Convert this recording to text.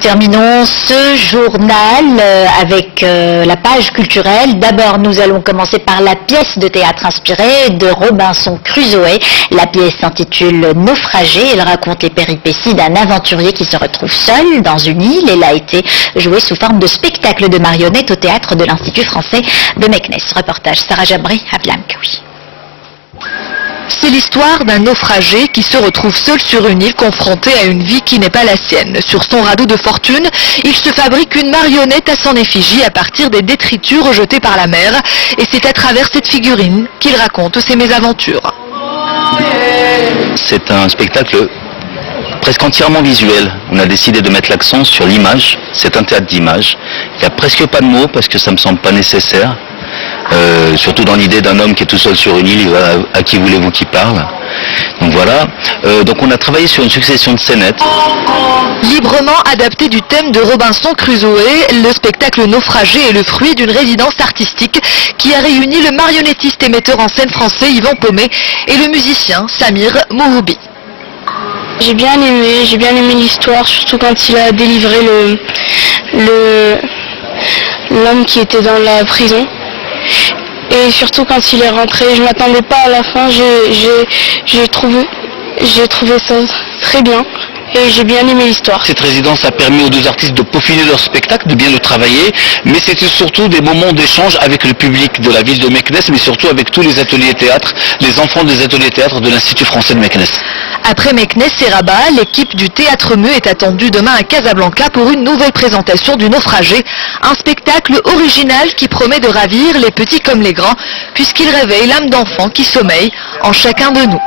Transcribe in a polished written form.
Terminons ce journal avec la page culturelle. D'abord, nous allons commencer par la pièce de théâtre inspirée de Robinson Crusoe. La pièce s'intitule Naufragé. Elle raconte les péripéties d'un aventurier qui se retrouve seul dans une île. Elle a été jouée sous forme de spectacle de marionnettes au théâtre de l'Institut français de Meknès. Reportage Sarah Jabri à Blanc-Oui. C'est l'histoire d'un naufragé qui se retrouve seul sur une île confronté à une vie qui n'est pas la sienne. Sur son radeau de fortune, il se fabrique une marionnette à son effigie à partir des détritus rejetés par la mer. Et c'est à travers cette figurine qu'il raconte ses mésaventures. C'est un spectacle presque entièrement visuel. On a décidé de mettre l'accent sur l'image. C'est un théâtre d'image. Il n'y a presque pas de mots parce que ça ne me semble pas nécessaire. Surtout dans l'idée d'un homme qui est tout seul sur une île, à qui voulez-vous qu'il parle? Donc voilà, donc on a travaillé sur une succession de scénettes. Librement adapté du thème de Robinson Crusoe, le spectacle Naufragé est le fruit d'une résidence artistique qui a réuni le marionnettiste et metteur en scène français Yvan Paumet et le musicien Samir Mouhoubi. J'ai bien aimé l'histoire, surtout quand il a délivré l'homme qui était dans la prison. Et surtout quand il est rentré, je m'attendais pas à la fin, j'ai trouvé ça très bien et j'ai bien aimé l'histoire. Cette résidence a permis aux deux artistes de peaufiner leur spectacle, de bien le travailler, mais c'était surtout des moments d'échange avec le public de la ville de Meknès, mais surtout avec tous les ateliers théâtre, les enfants des ateliers théâtre de l'Institut français de Meknès. Après Meknès et Rabat, l'équipe du Théâtre Meux est attendue demain à Casablanca pour une nouvelle présentation du Naufragé, un spectacle original qui promet de ravir les petits comme les grands, puisqu'il réveille l'âme d'enfant qui sommeille en chacun de nous.